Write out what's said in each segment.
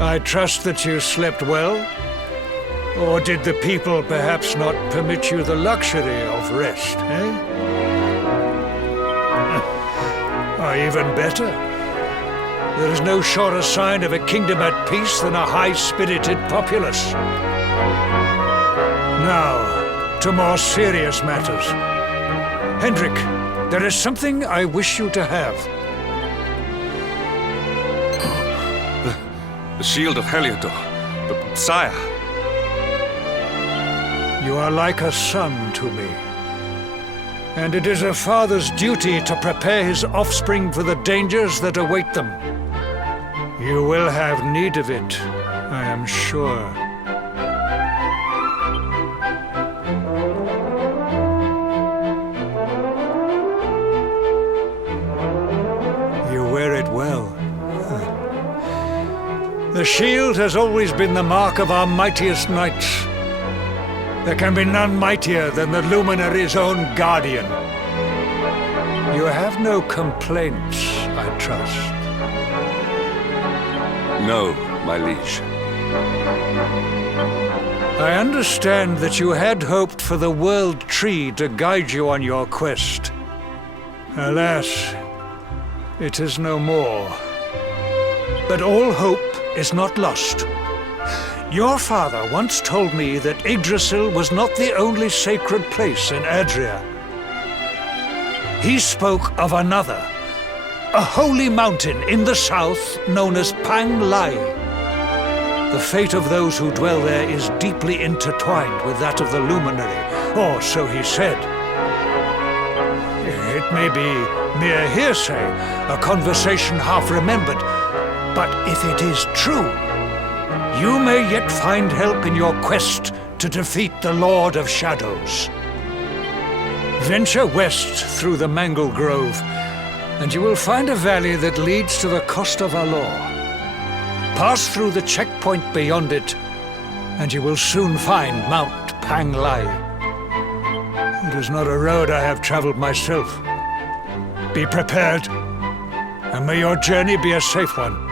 I trust that you slept well? Or did the people perhaps not permit you the luxury of rest, eh? Or even better, there is no surer sign of a kingdom at peace than a high-spirited populace. Now, to more serious matters. Hendrik, there is something I wish you to have. The shield of Heliodor. But, sire... You are like a son to me. And it is a father's duty to prepare his offspring for the dangers that await them. You will have need of it, I am sure. You wear it well. The shield has always been the mark of our mightiest knights. There can be none mightier than the Luminary's own guardian. You have no complaints, I trust. No, my liege. I understand that you had hoped for the World Tree to guide you on your quest. Alas, it is no more. But all hope is not lost. Your father once told me that Yggdrasil was not the only sacred place in Adria. He spoke of another, a holy mountain in the south known as Pang Lai. The fate of those who dwell there is deeply intertwined with that of the Luminary, or so he said. It may be mere hearsay, a conversation half remembered, but if it is true, you may yet find help in your quest to defeat the Lord of Shadows. Venture west through the Mangle Grove, and you will find a valley that leads to the Costa Valor. Pass through the checkpoint beyond it, and you will soon find Mount Pang Lai. It is not a road I have traveled myself. Be prepared, and may your journey be a safe one.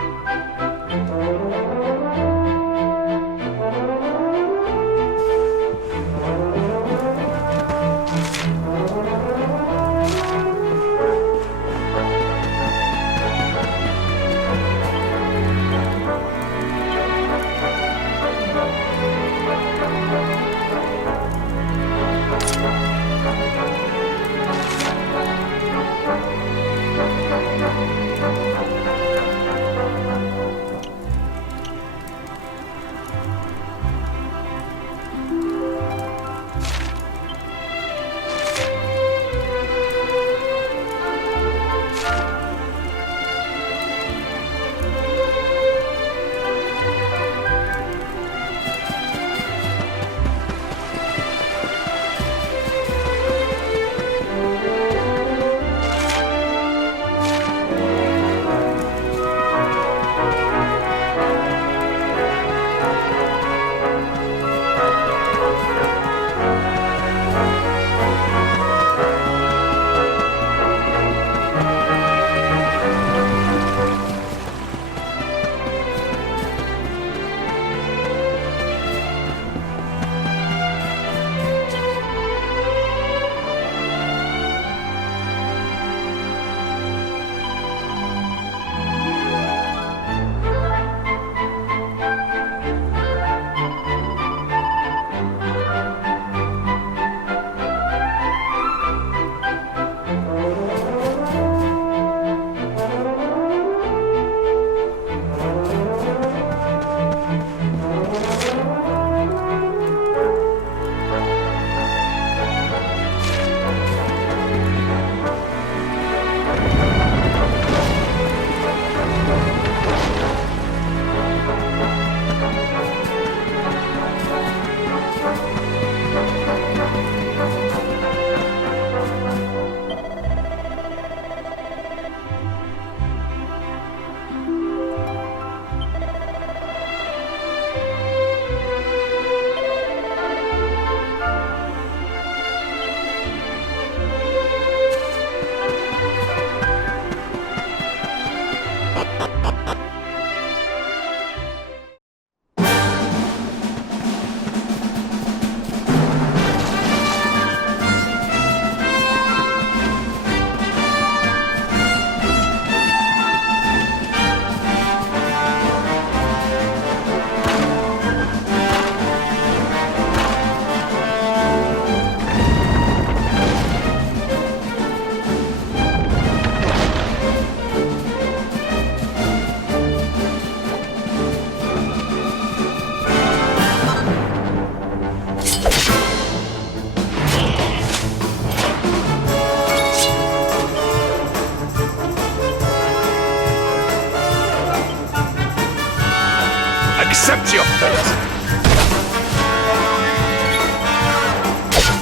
accept your fate.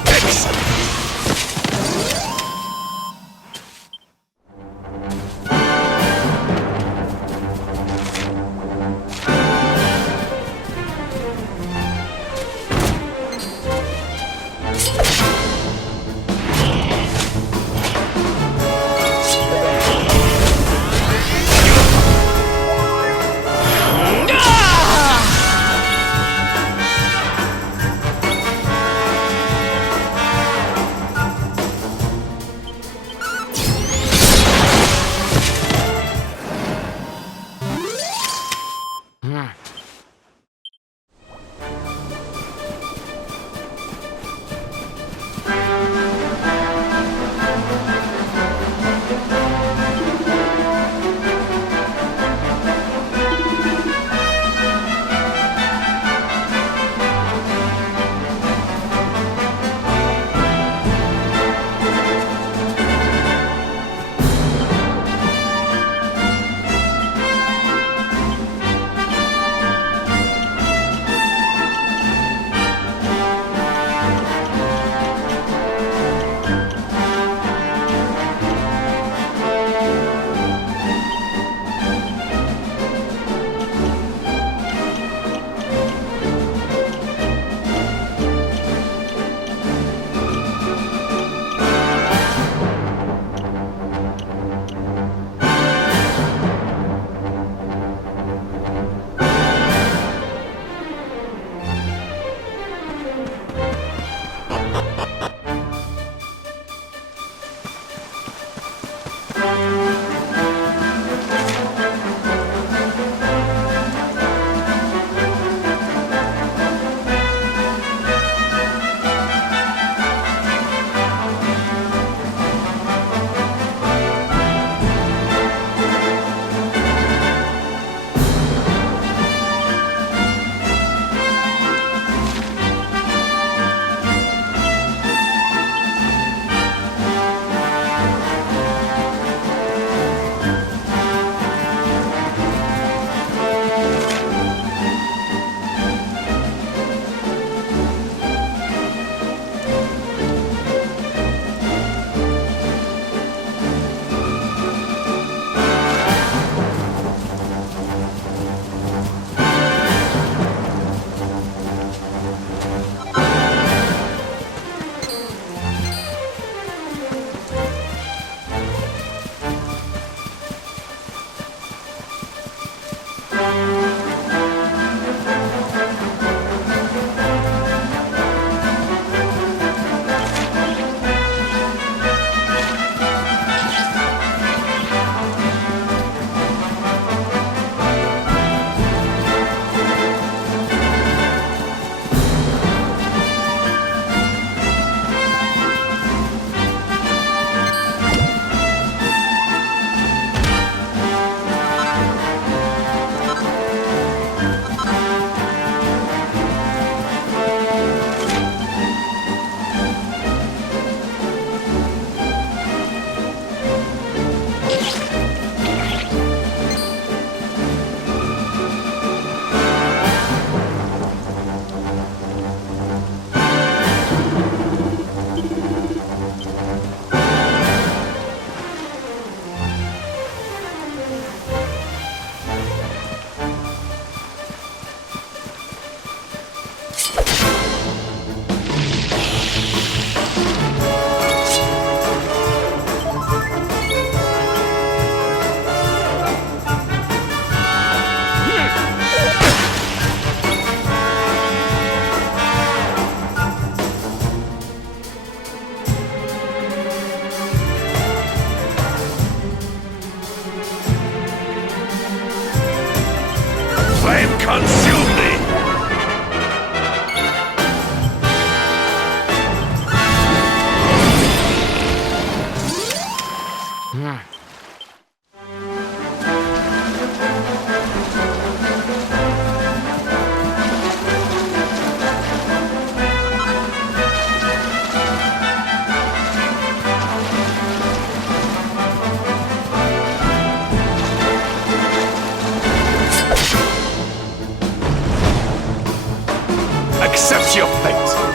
Excellent. Consume me! accepts your fate.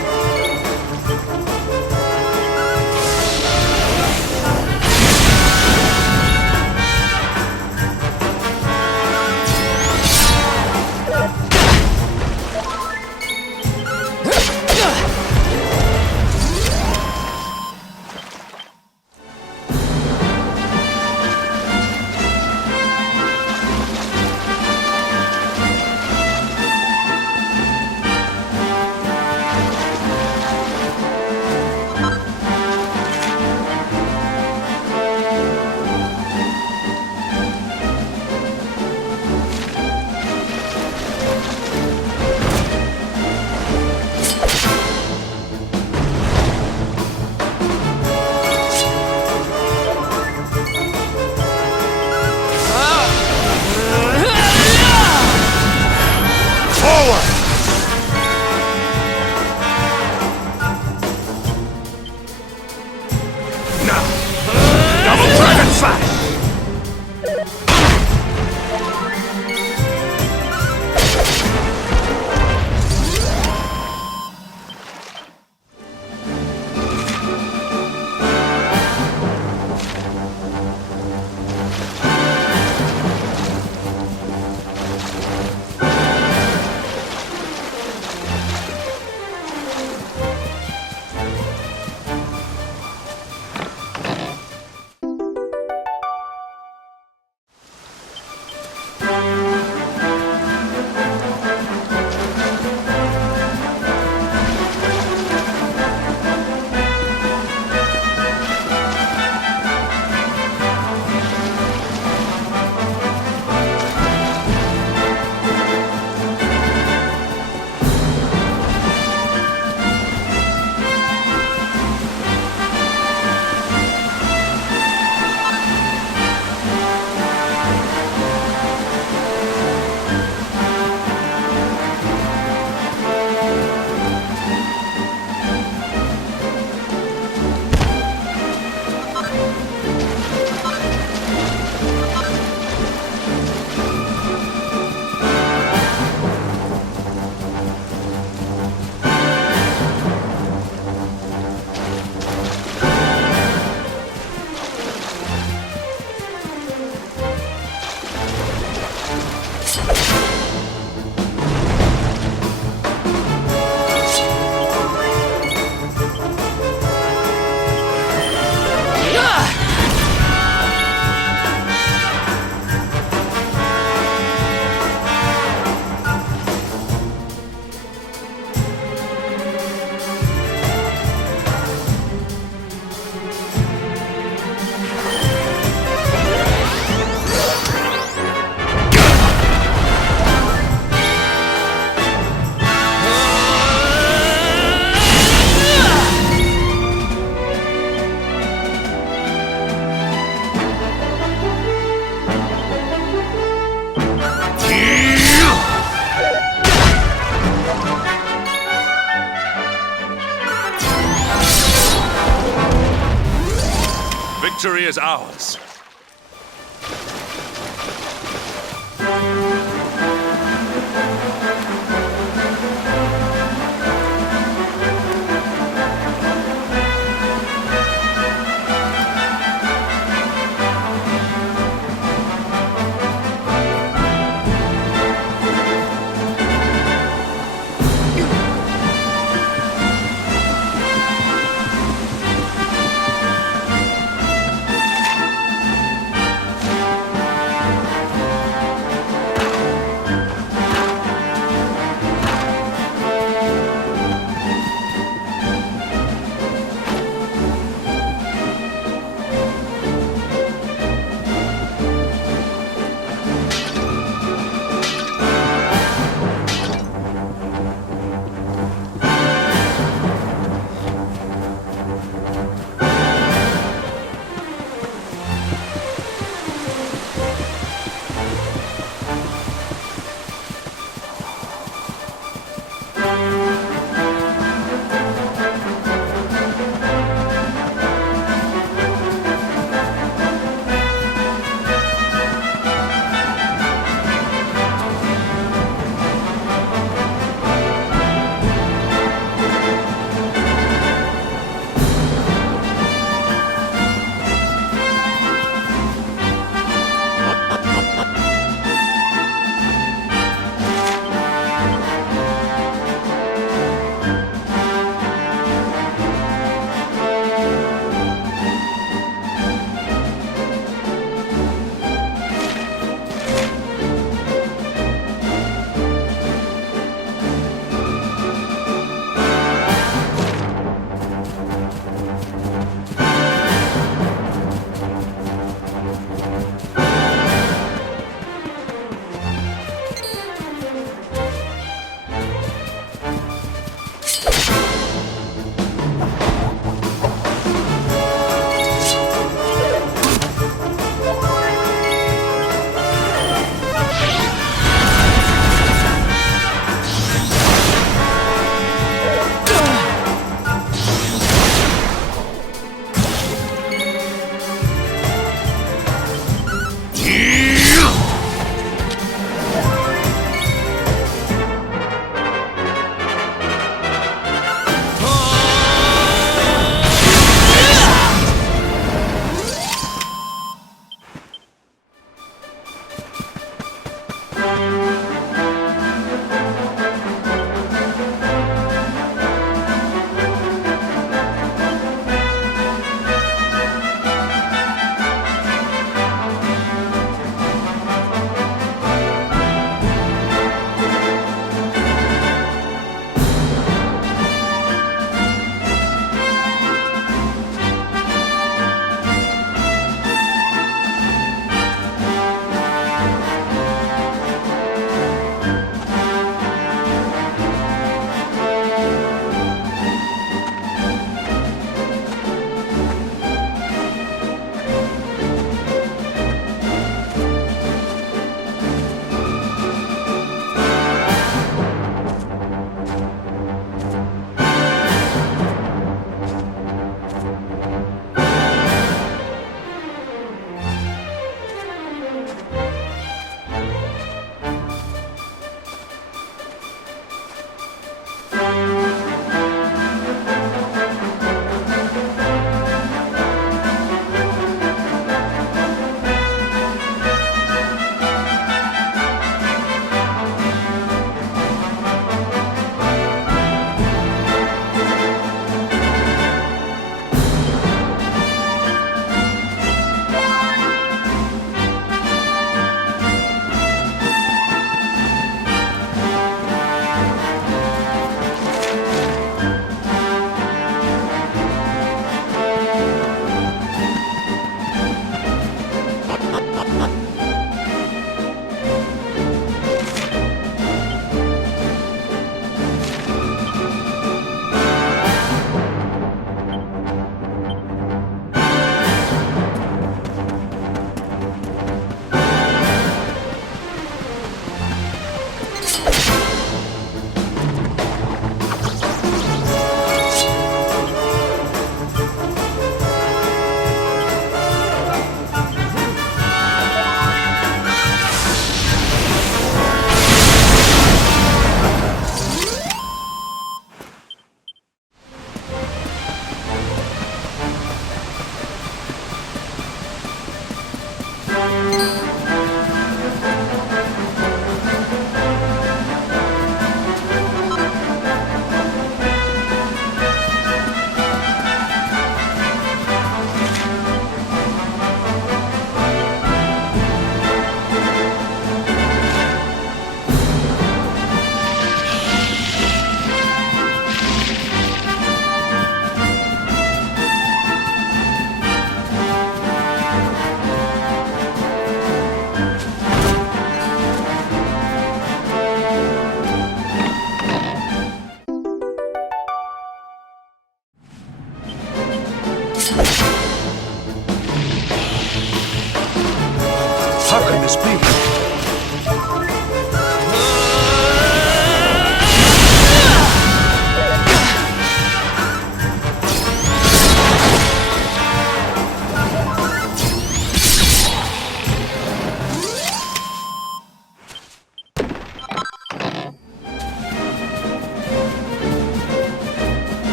Victory is ours.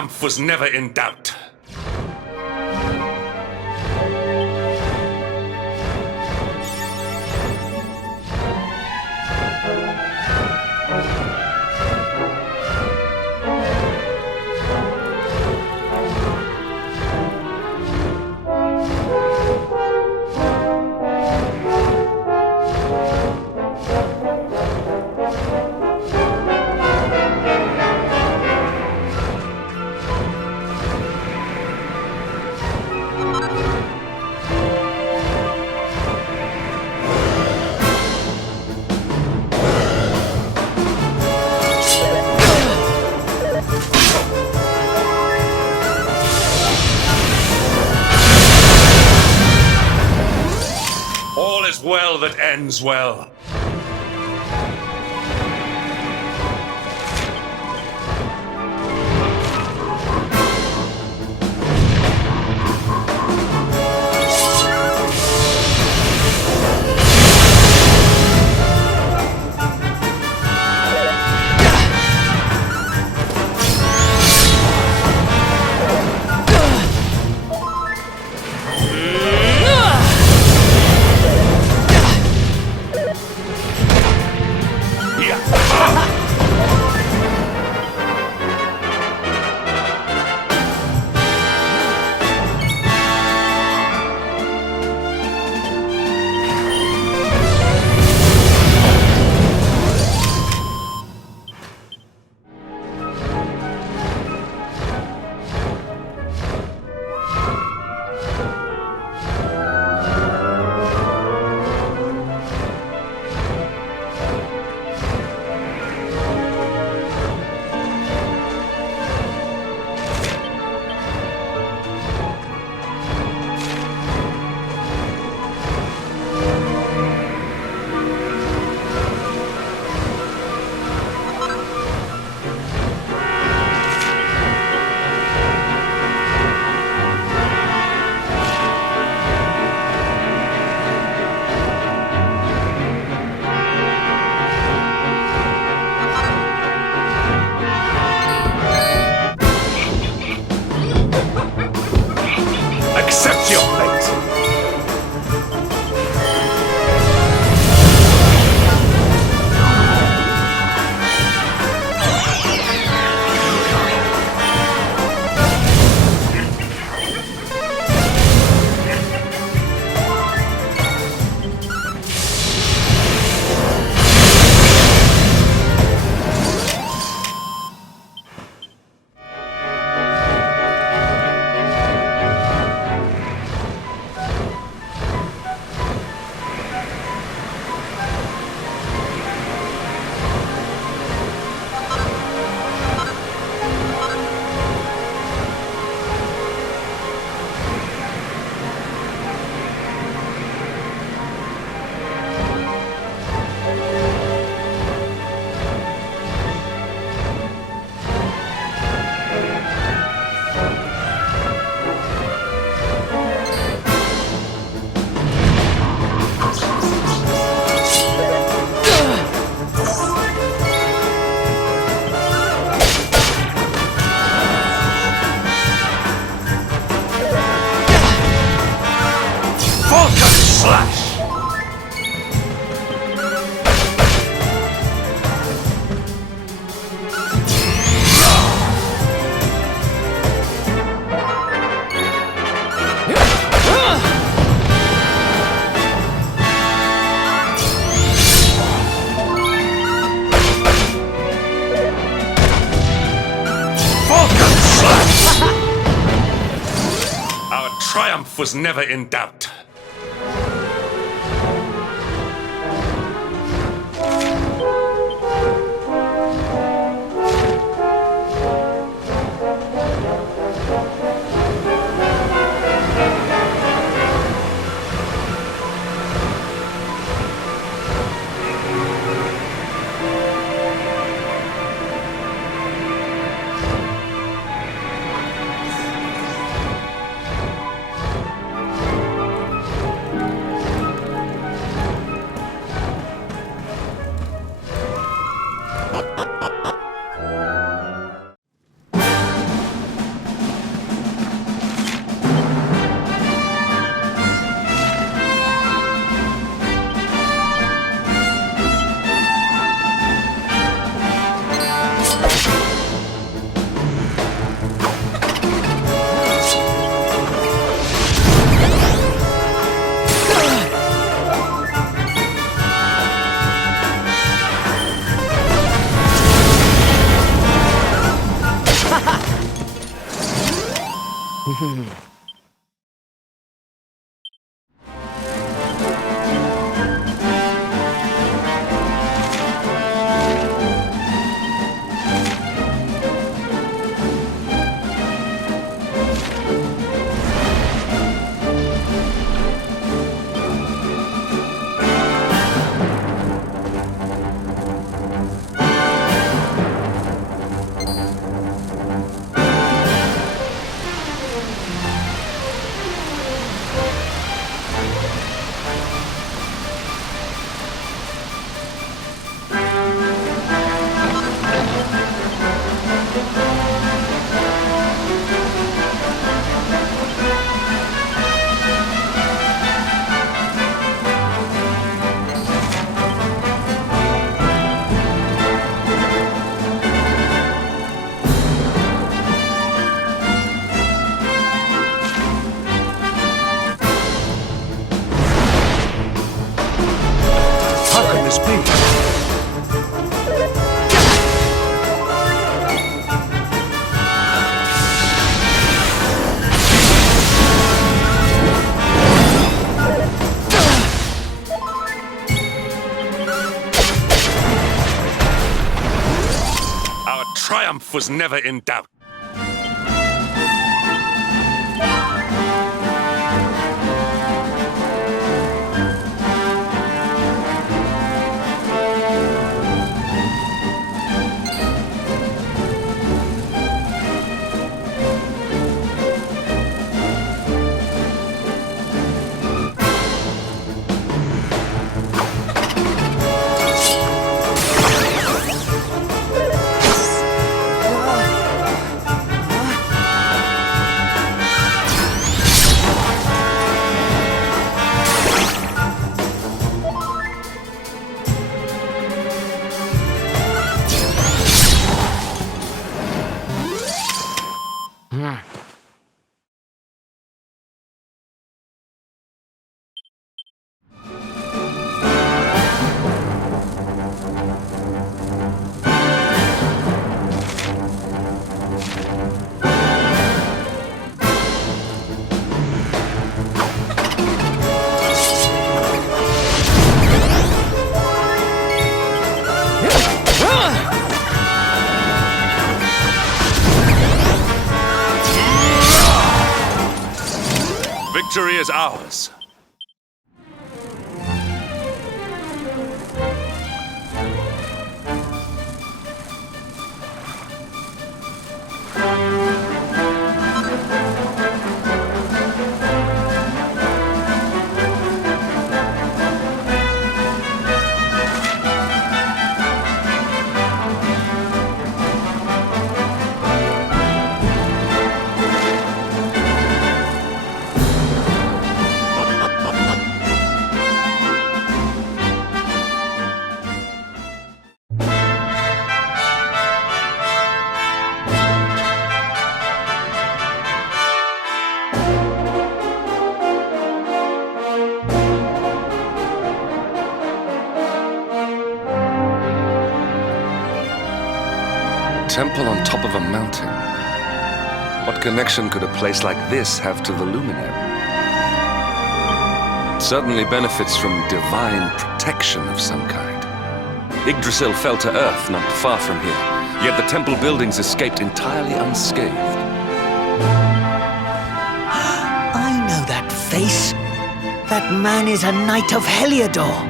triumph was never in doubt. All is well that ends well. Accept your fate! Slash! Falcon Slash! Our triumph was never in doubt. Our triumph was never in doubt. Victory is ours. Temple on top of a mountain. What connection could a place like this have to the luminary? It certainly benefits from divine protection of some kind. Yggdrasil fell to earth not far from here, yet the temple buildings escaped entirely unscathed. I know that face. That man is a knight of Heliodor.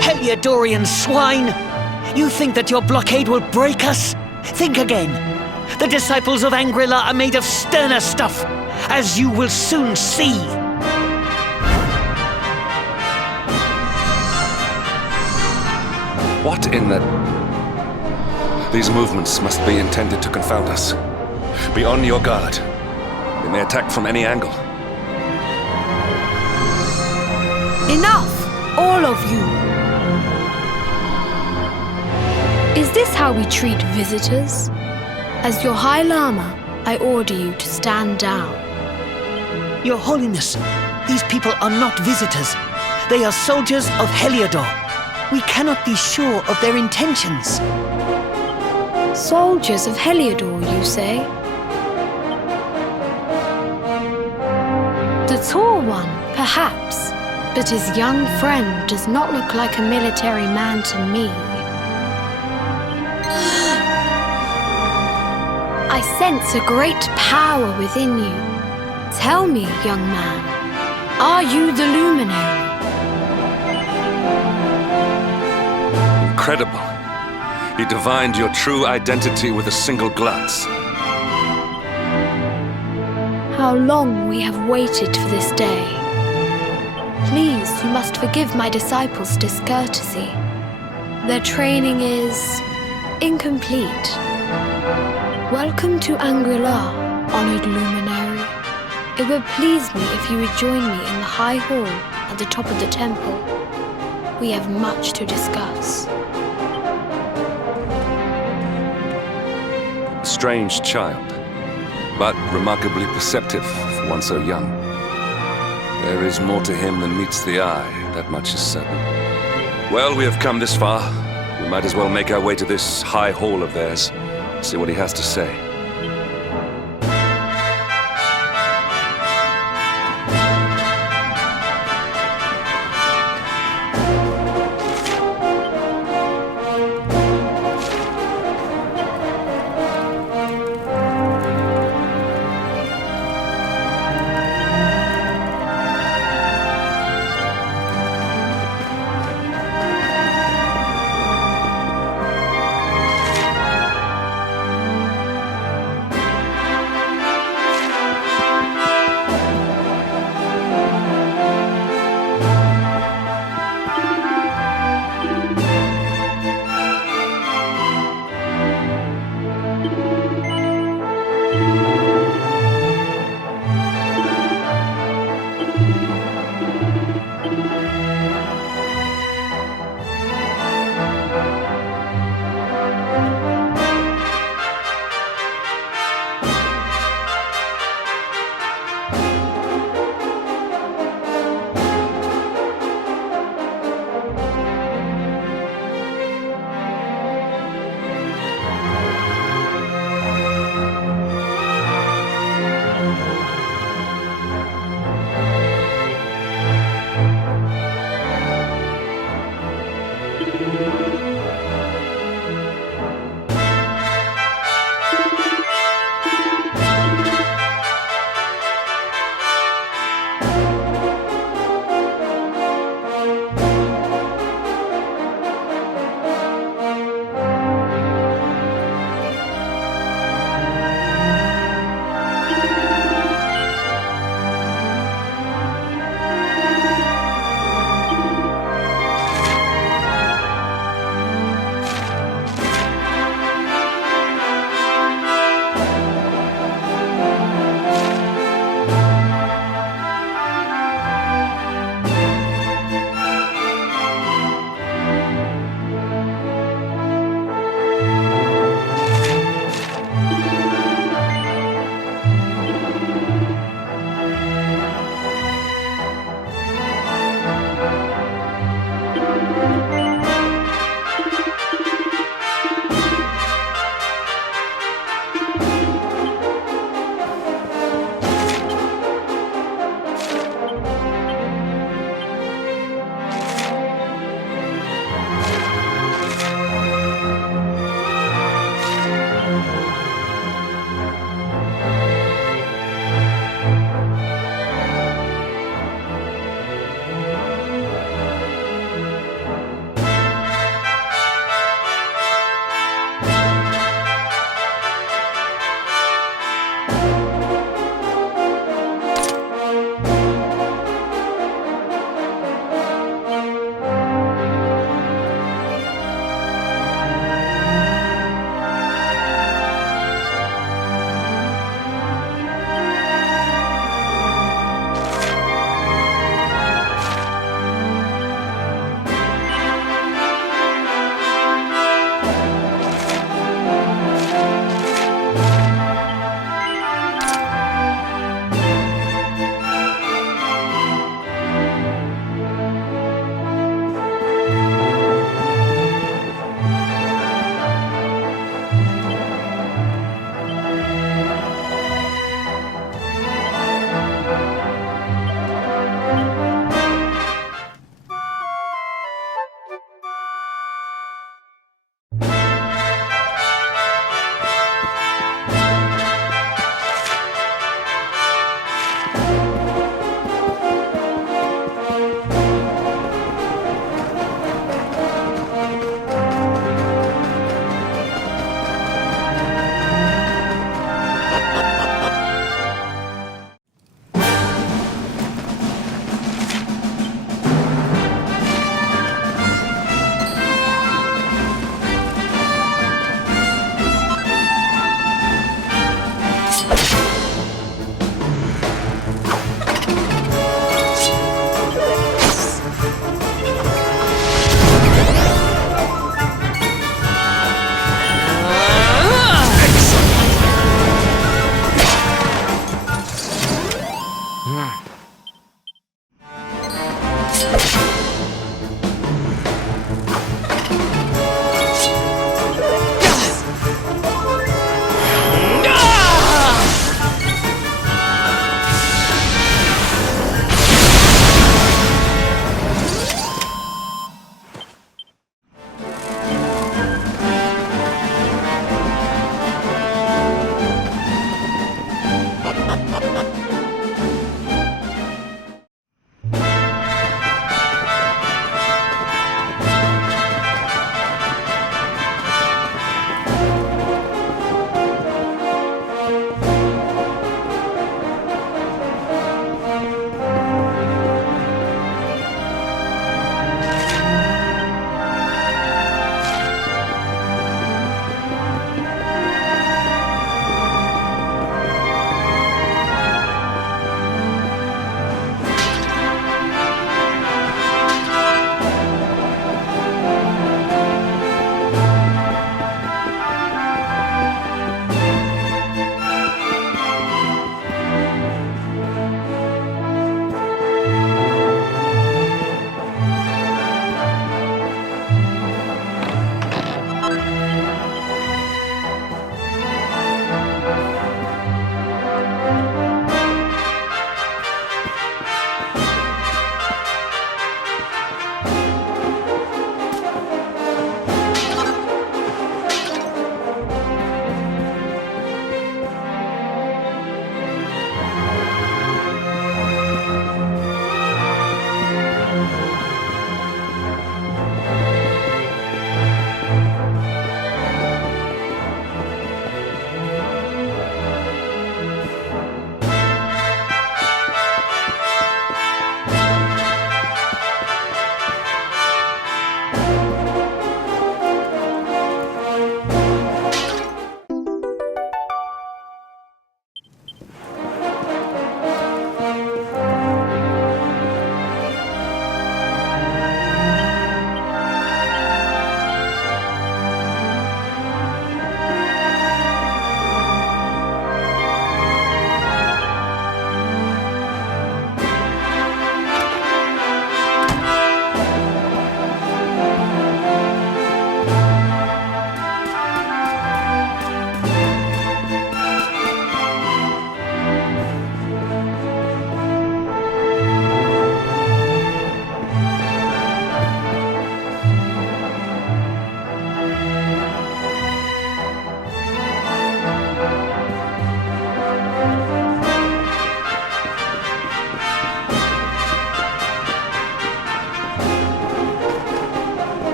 Heliodorian swine! You think that your blockade will break us? Think again. The disciples of Angrila are made of sterner stuff, as you will soon see. What in the... These movements must be intended to confound us. Be on your guard. They may attack from any angle. Enough, all of you. Is this how we treat visitors? As your High Lama, I order you to stand down. Your Holiness, these people are not visitors. They are soldiers of Heliodor. We cannot be sure of their intentions. Soldiers of Heliodor, you say? The tall one, perhaps, but his young friend does not look like a military man to me. I sense a great power within you. Tell me, young man, are you the luminary? Incredible. He divined your true identity with a single glance. How long we have waited for this day. Please, you must forgive my disciples' discourtesy. Their training is incomplete. Welcome to Angrila, honored luminary. It would please me if you would join me in the high hall at the top of the temple. We have much to discuss. Strange child, but remarkably perceptive for one so young. There is more to him than meets the eye, that much is certain. Well, we have come this far. We might as well make our way to this high hall of theirs, see what he has to say.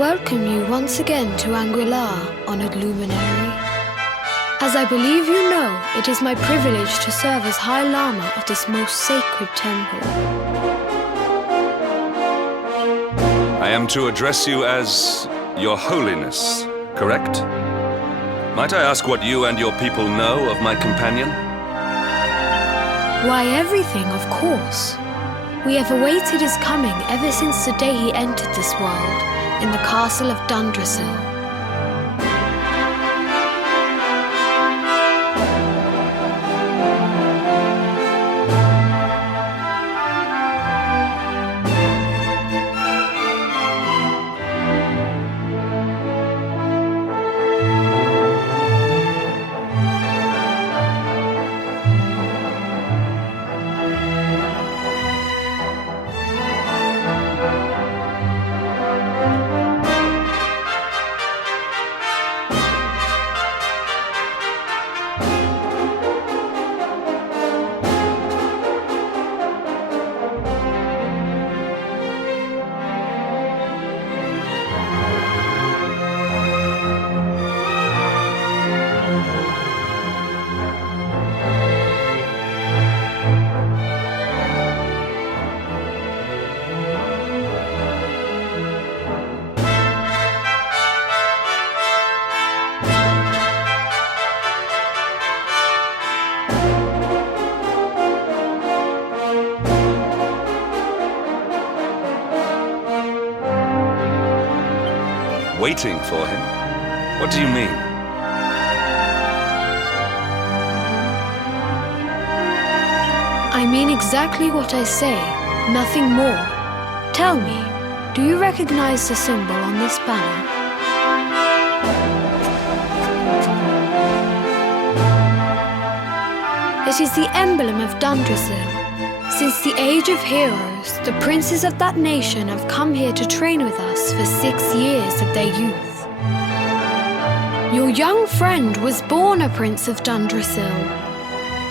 welcome you once again to Anguillar, honored luminary. As I believe you know, it is my privilege to serve as High Lama of this most sacred temple. I am to address you as Your Holiness, correct? Might I ask what you and your people know of my companion? Why, everything, of course. We have awaited his coming ever since the day he entered this world, in the castle of Dundrasil. Waiting for him? What do you mean? I mean exactly what I say, nothing more. Tell me, do you recognize the symbol on this banner? It is the emblem of Dundrasil. Since the age of heroes, the princes of that nation have come here to train with us for 6 years of their youth. Your young friend was born a prince of Dundrasil.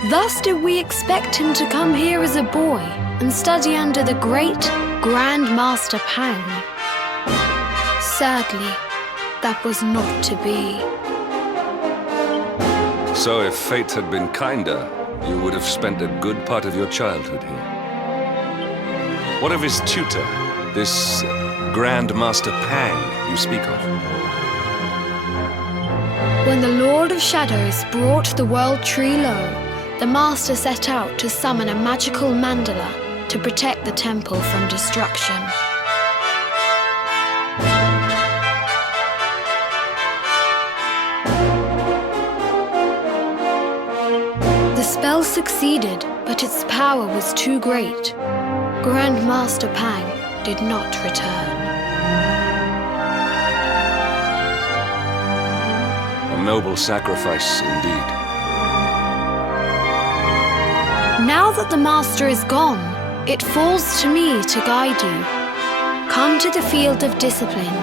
Thus did we expect him to come here as a boy and study under the great Grand Master Pang. Sadly, that was not to be. So if fate had been kinder, you would have spent a good part of your childhood here. What of his tutor, this Grand Master Pang you speak of? When the Lord of Shadows brought the world tree low, the Master set out to summon a magical mandala to protect the temple from destruction. The spell succeeded, but its power was too great. Grand Master Pang did not return. A noble sacrifice indeed. Now that the Master is gone, it falls to me to guide you. Come to the field of discipline.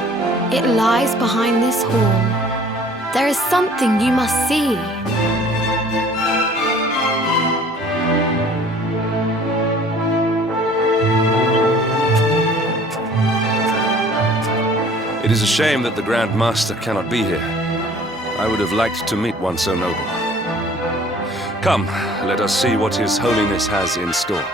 It lies behind this hall. There is something you must see. It is a shame that the Grand Master cannot be here. I would have liked to meet one so noble. Come, let us see what His Holiness has in store.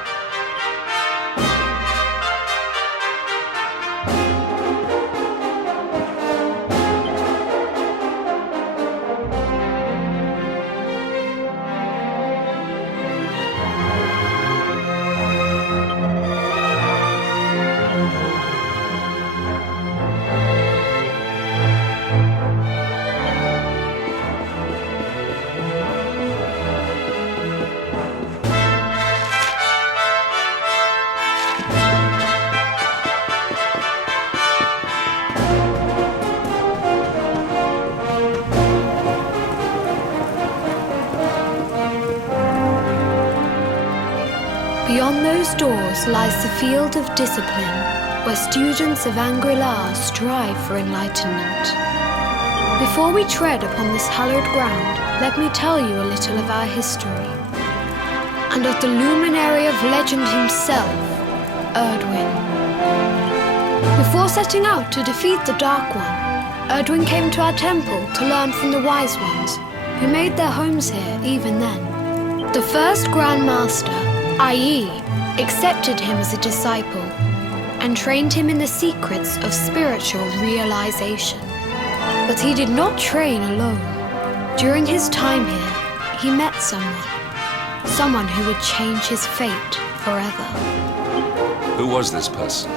Beyond those doors lies the field of discipline, where students of Anguillar strive for enlightenment. Before we tread upon this hallowed ground, let me tell you a little of our history, and of the luminary of legend himself, Erdwin. Before setting out to defeat the Dark One, Erdwin came to our temple to learn from the Wise Ones, who made their homes here even then. The first Grand Master, i.e., accepted him as a disciple and trained him in the secrets of spiritual realization. But he did not train alone. During his time here, he met someone who would change his fate forever. Who was this person?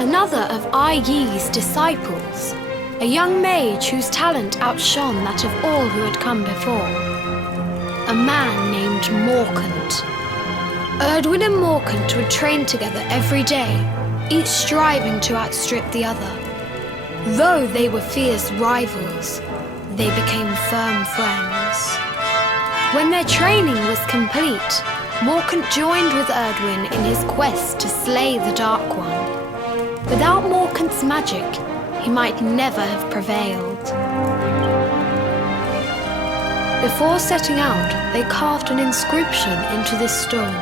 Another of Ai Yi's disciples, a young mage whose talent outshone that of all who had come before. A man named Morkant. Erdwin and Morkant would train together every day, each striving to outstrip the other. Though they were fierce rivals, they became firm friends. When their training was complete, Morkant joined with Erdwin in his quest to slay the Dark One. Without Morkant's magic, he might never have prevailed. Before setting out, they carved an inscription into this stone,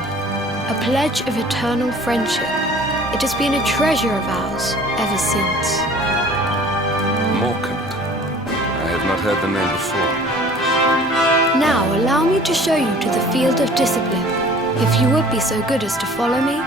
a pledge of eternal friendship. It has been a treasure of ours ever since. Morkant. I have not heard the name before. Now allow me to show you to the field of discipline, if you would be so good as to follow me.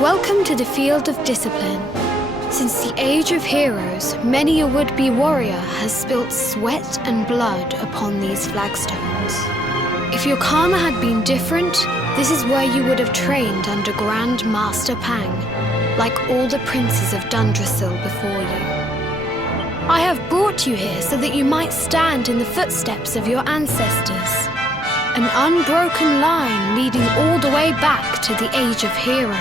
Welcome to the field of discipline. Since the age of heroes, many a would-be warrior has spilt sweat and blood upon these flagstones. If your karma had been different, this is where you would have trained under Grand Master Pang, like all the princes of Dundrasil before you. I have brought you here so that you might stand in the footsteps of your ancestors. An unbroken line leading all the way back to the age of heroes.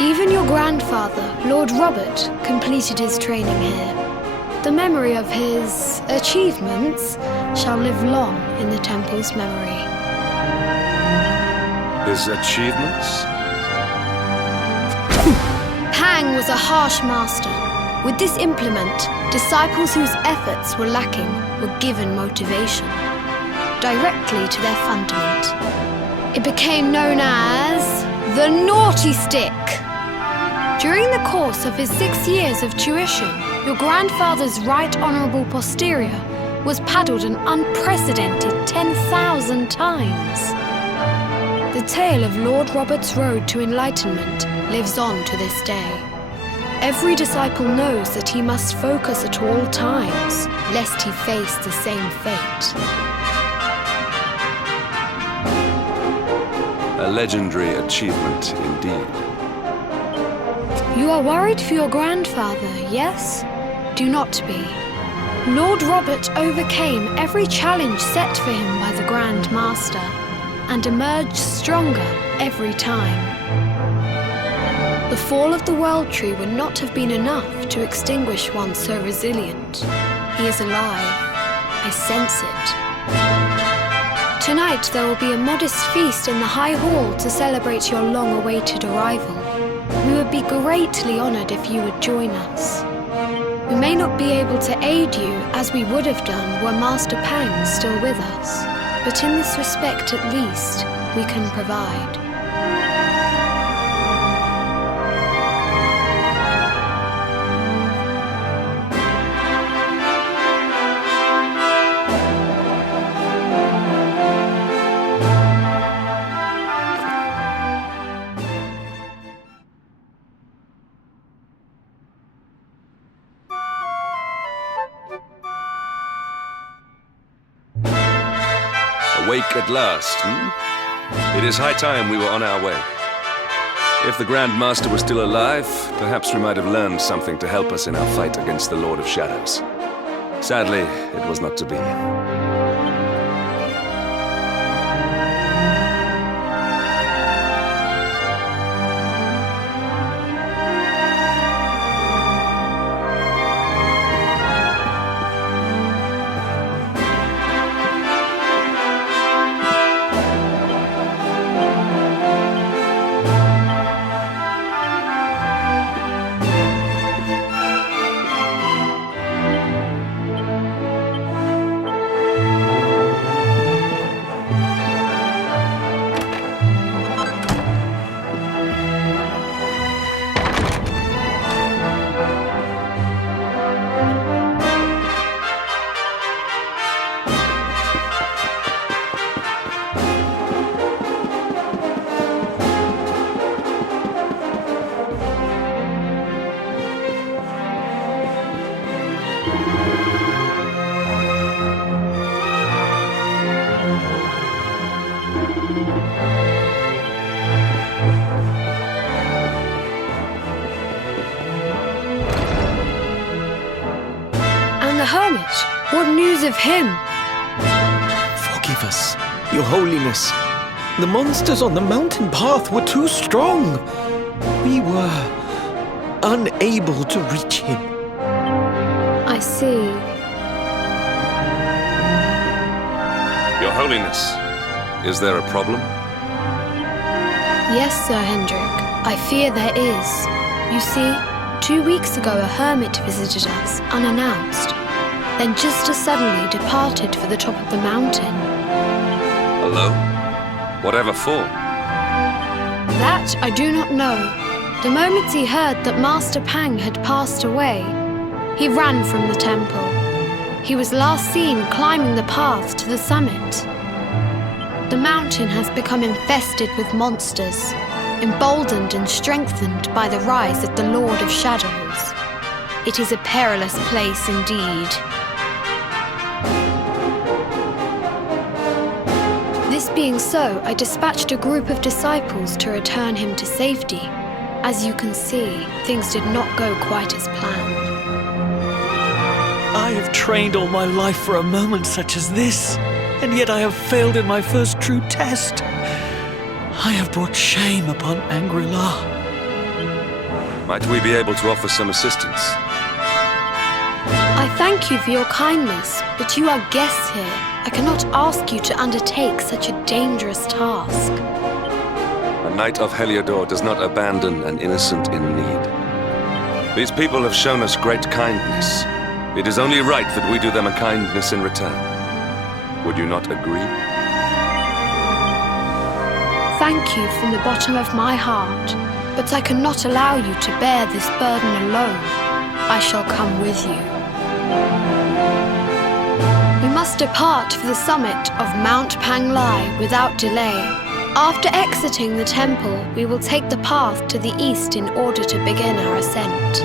Even your grandfather, Lord Robert, completed his training here. The memory of his achievements shall live long in the temple's memory. His achievements? Pang was a harsh master. With this implement, disciples whose efforts were lacking were given motivation, directly to their fundament. It became known as the Naughty Stick. During the course of his 6 years of tuition, your grandfather's right honourable posterior was paddled an unprecedented 10,000 times. The tale of Lord Robert's road to enlightenment lives on to this day. Every disciple knows that he must focus at all times, lest he face the same fate. A legendary achievement indeed. You are worried for your grandfather, yes? Do not be. Lord Robert overcame every challenge set for him by the Grand Master, and emerged stronger every time. The fall of the World Tree would not have been enough to extinguish one so resilient. He is alive. I sense it. Tonight there will be a modest feast in the High Hall to celebrate your long-awaited arrival. We would be greatly honored if you would join us. We may not be able to aid you as we would have done were Master Pang still with us, but in this respect at least, we can provide. Awake at last, It is high time we were on our way. If the Grand Master was still alive, perhaps we might have learned something to help us in our fight against the Lord of Shadows. Sadly, it was not to be. news of him? Forgive us, Your Holiness. The monsters on the mountain path were too strong. We were unable to reach him. I see. Your Holiness, is there a problem? Yes, Sir Hendrik. I fear there is. You see, 2 weeks ago a hermit visited us, unannounced. Then just as suddenly departed for the top of the mountain. Alone? Whatever for? That I do not know. The moment he heard that Master Pang had passed away, he ran from the temple. He was last seen climbing the path to the summit. The mountain has become infested with monsters, emboldened and strengthened by the rise of the Lord of Shadows. It is a perilous place indeed. This being so, I dispatched a group of disciples to return him to safety. As you can see, things did not go quite as planned. I have trained all my life for a moment such as this, and yet I have failed in my first true test. I have brought shame upon Angri-La. Might we be able to offer some assistance? I thank you for your kindness, but you are guests here. I cannot ask you to undertake such a dangerous task. A knight of Heliodor does not abandon an innocent in need. These people have shown us great kindness. It is only right that we do them a kindness in return. Would you not agree? Thank you from the bottom of my heart, but I cannot allow you to bear this burden alone. I shall come with you. We must depart for the summit of Mount Panglai without delay. After exiting the temple, we will take the path to the east in order to begin our ascent.